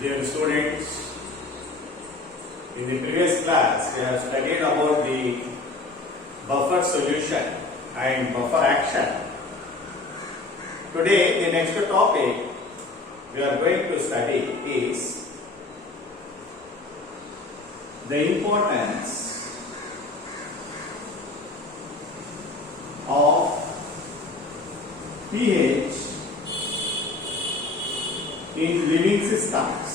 Dear students, in the previous class we have studied about the buffer solution and buffer action. Today the next topic we are going to study is the importance of pH in living systems.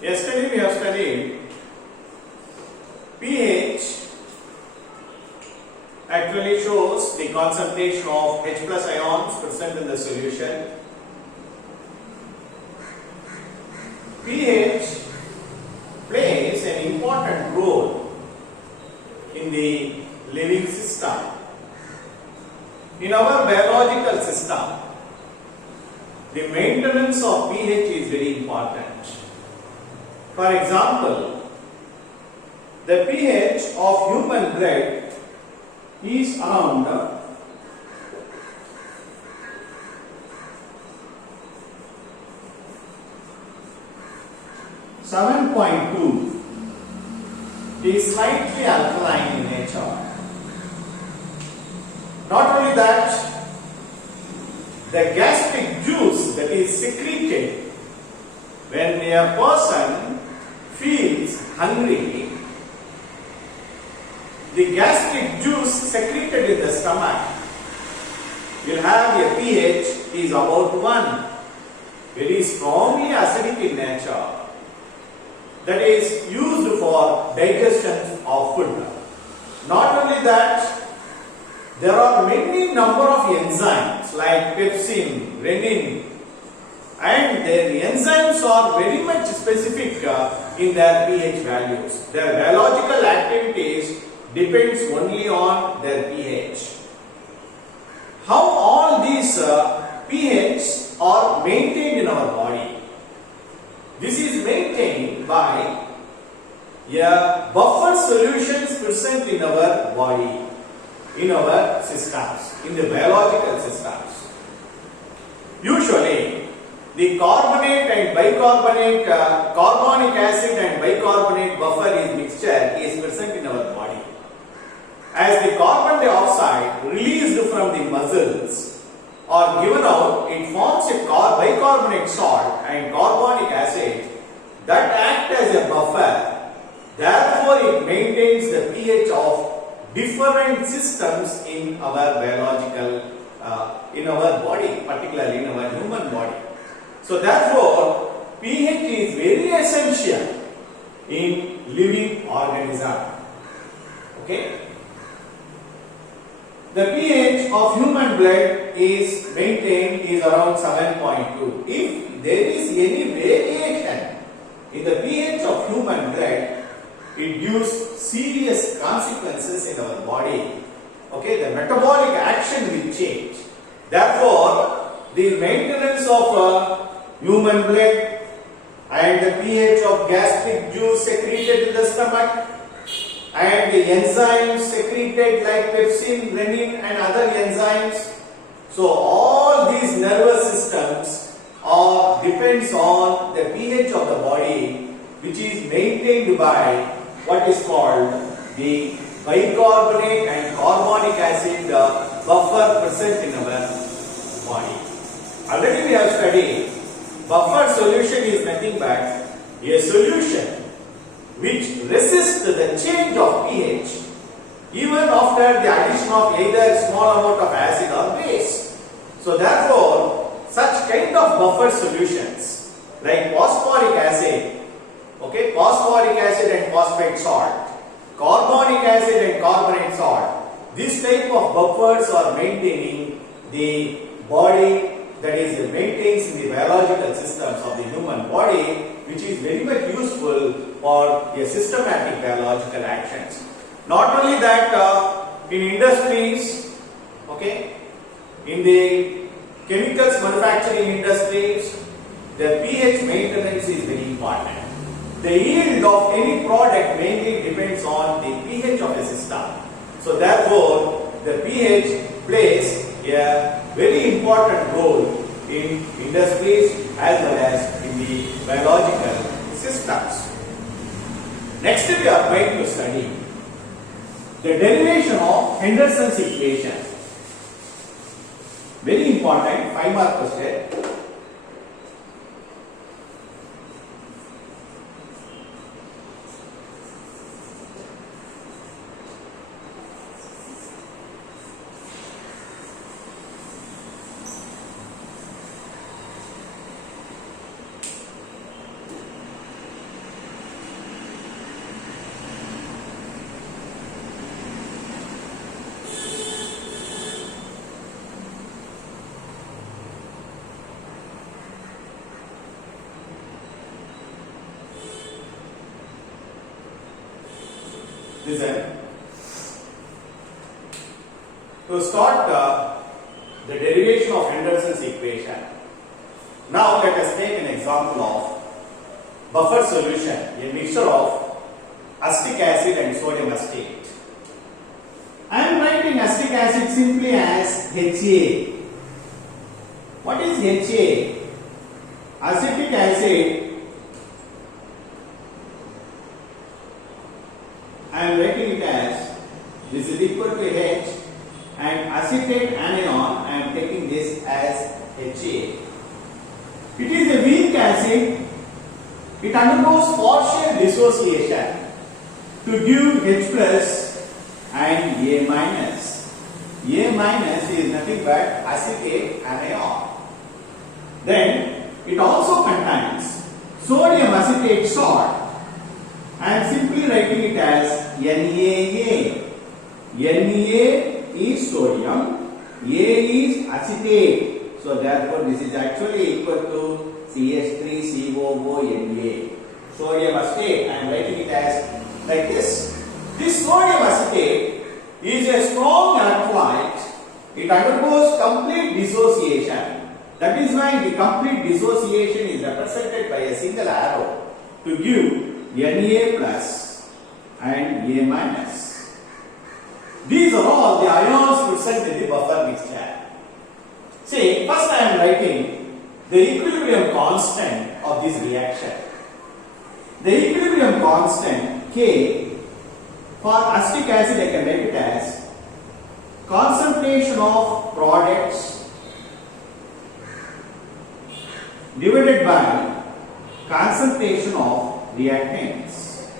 Yesterday we have studied pH actually shows the concentration of H plus ions present in the solution. pH plays an important role in the living system. In our biological system, the maintenance of pH is very important. For example, the pH of human blood is around 7.2. It is slightly alkaline in nature. Not only that, the gastric juice that is secreted when a person feels hungry, the gastric juice secreted in the stomach will have a pH is about 1, very strongly acidic in nature, that is used for digestion of food. Not only that, there are many number of enzymes like pepsin, renin, and their enzymes are very much specific in their pH values. Their biological activities depends only on their pH. How all these pH are maintained in our body? This is maintained by a buffer solutions present in our body, in our systems, in the biological systems. Usually, the carbonate and bicarbonate, carbonic acid and bicarbonate buffer is mixture is present in our body. As the carbon dioxide released from the muscles or given out, it forms a bicarbonate salt and carbonic acid that act as a buffer. Therefore, it maintains the pH of different systems in our biological, in our body, particularly in our human body. So, therefore, pH is very essential in living organism. Okay? The pH of human blood is maintained is around 7.2. If there is any variation in the pH of human blood, it gives serious consequences in our body. Okay, the metabolic action will change. Therefore, the maintenance of human blood and the pH of gastric juice secreted in the stomach and the enzymes secreted like pepsin, renin and other enzymes. So all these nervous systems depends on the pH of the body, which is maintained by what is called the bicarbonate and carbonic acid buffer present in our body. Already we have studied buffer solution is nothing but a solution which resists the change of pH even after the addition of either small amount of acid or base. So therefore, such kind of buffer solutions like phosphoric acid, okay, phosphoric acid and phosphate salt, carbonic acid and carbonate salt, this type of buffers are maintaining the body, that is maintains in the biological systems of the human body, which is very much useful for a systematic biological actions. Not only that, in industries, okay, in the chemicals manufacturing industries, the pH maintenance is very important. the yield of any product mainly depends on the pH of a system. So therefore, the pH plays a very important role in industries as well as in the biological systems. Next we are going to study the derivation of Henderson's equation. Very important 5-mark question. Listen. To start the derivation of Henderson's equation, now let us take an example of buffer solution, a mixture of acetic acid and sodium acetate. I am writing acetic acid simply as HA. What is HA? Acetic acid, I am writing it as this is equal to H, and acetate anion I am taking this as HA. It is a weak acid. It undergoes partial dissociation to give H plus and A minus. A minus is nothing but acetate anion. Then it also contains sodium acetate salt. I am simply writing it as NaA. Na is sodium, A is acetate. So therefore this is actually equal to CH3COO Na. Sodium acetate, I am writing it as like this. This sodium acetate is a strong electrolyte. It undergoes complete dissociation. That is why the complete dissociation is represented by a single arrow to give Na plus and A minus. These are all the ions present in the buffer mixture. See, first I am writing the equilibrium constant of this reaction. The equilibrium constant K for acetic acid I can write it as concentration of products divided by concentration of reactants.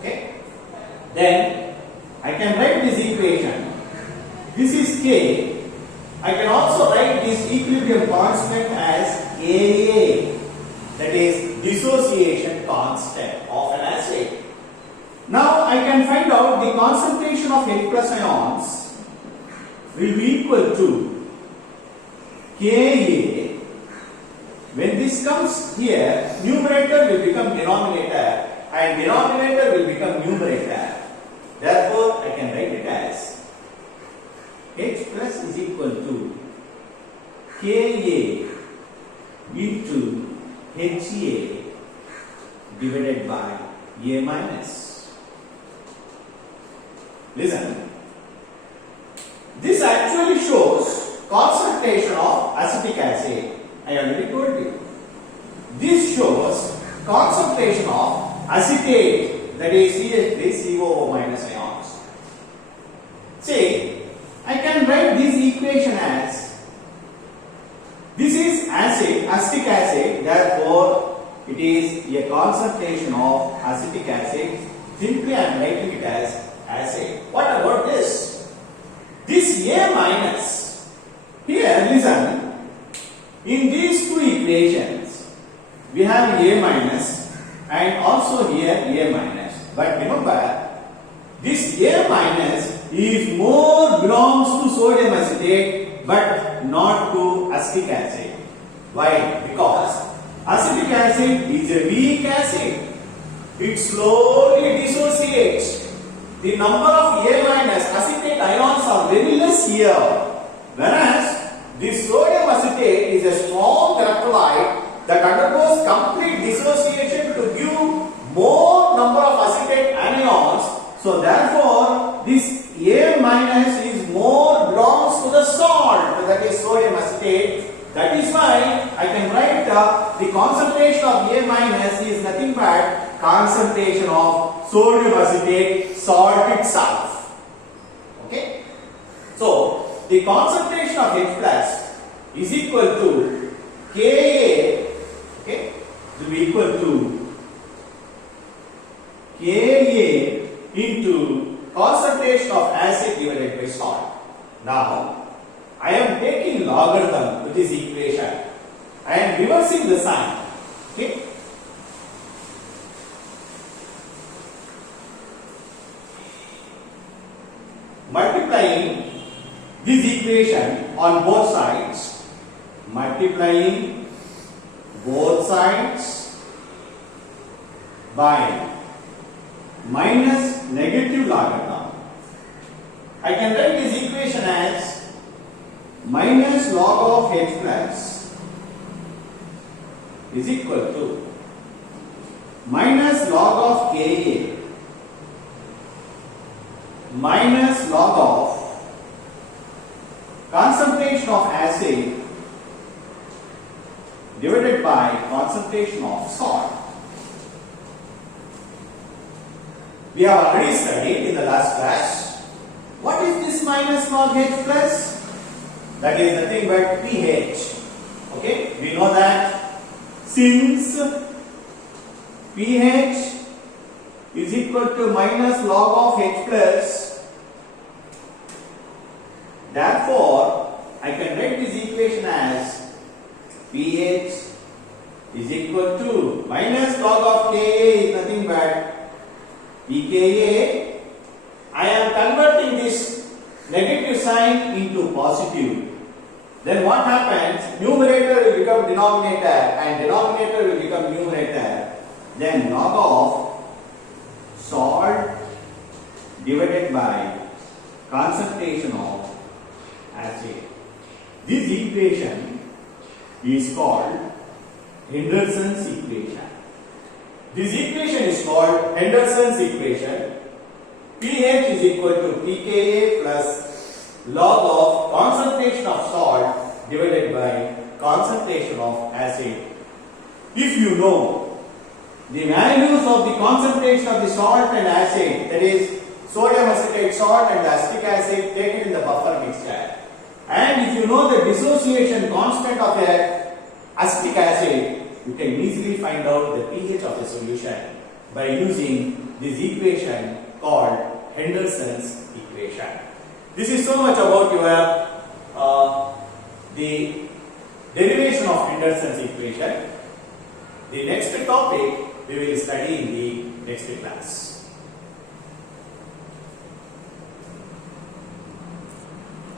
Okay. Then I can write this equation. This is K. I can also write this equilibrium constant as AA, that is dissociation constant of an acid. Now I can find out the concentration of H plus ions will be equal to Ka. When this comes here, numerator will become denominator and denominator will become numerator. Therefore, I can write it as H plus is equal to Ka into Ha divided by A minus. Listen, this actually shows concentration of acetic acid. I already told you. This shows concentration of acetate, that is CH3COO minus ions. See, I can write this equation as this is acid, acetic acid, therefore it is a concentration of acetic acid. Simply I am writing it as acid. What about this? This A minus. Here, listen. In these two equations, we have A minus and also here A minus. But remember, this A minus is more belongs to sodium acetate but not to acetic acid. Why? Because acetic acid is a weak acid. It slowly dissociates. The number of A minus acetate ions are very less here. Whereas this sodium acetate is a strong electrolyte that undergoes complete dissociation to give more number of acetate anions. So therefore, this A minus is more belongs to the salt, that is sodium acetate. That is why I can write the concentration of A minus is nothing but concentration of sodium acetate salt itself. Okay. So the concentration of H plus is equal to Ka. Okay, it will be equal to Ka into concentration of acid divided by salt. Now, I am taking logarithm with this equation. I am reversing the sign. Okay. Multiplying this equation on both sides. Multiplying both sides by minus negative logarithm. I can write this equation as minus log of H plus is equal to minus log of Ka minus log of concentration of acid divided by concentration of salt. We have already studied in the last class. What is this minus log H plus? That is nothing but pH. Okay, we know that since pH is equal to minus log of H plus, therefore I can write this equation as pH is equal to minus log of Ka is nothing but pKa. I am converting this negative sign into positive. Then what happens? Numerator will become denominator and denominator will become numerator. Then log of salt divided by concentration of acid. This equation is called Henderson's equation. This equation is called Henderson's equation. pH is equal to pKa plus log of concentration of salt divided by concentration of acid. If you know the values of the concentration of the salt and acid, that is sodium acetate salt and acetic acid taken in the buffer mixture, and if you know the dissociation constant of a acetic acid, you can easily find out the pH of the solution by using this equation called Henderson's equation. This is so much about your the derivation of Henderson's equation. The next topic we will study in the next class.